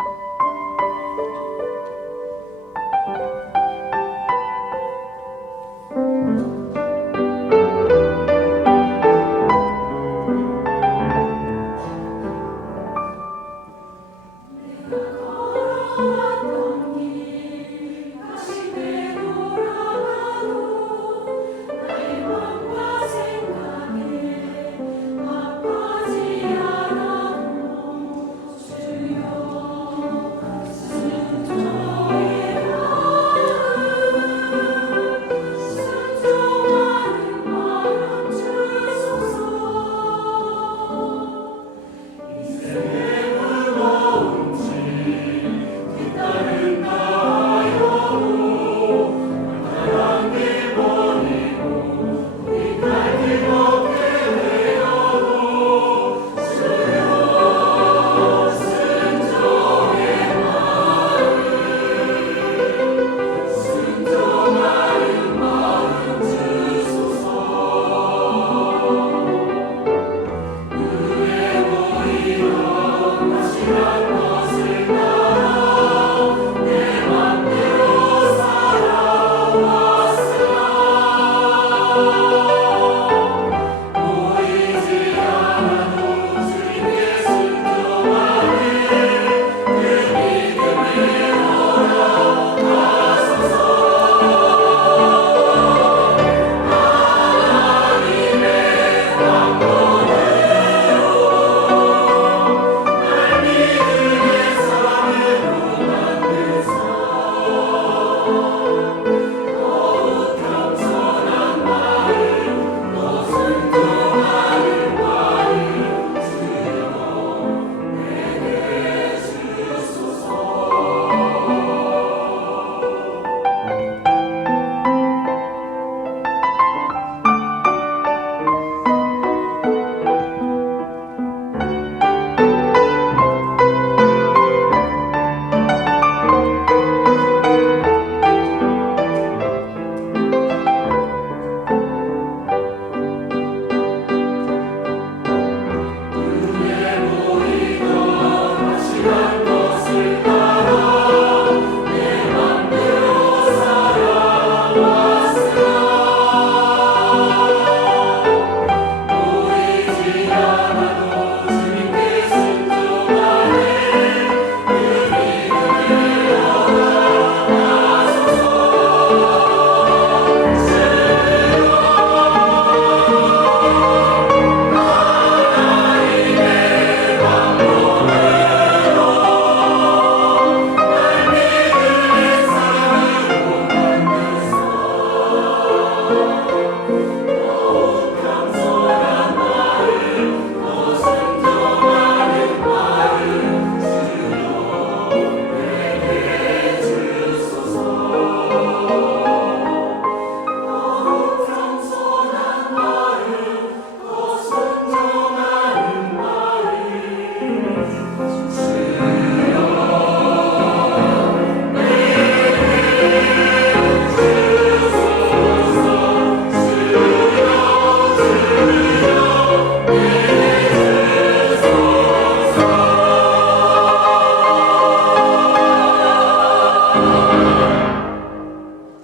you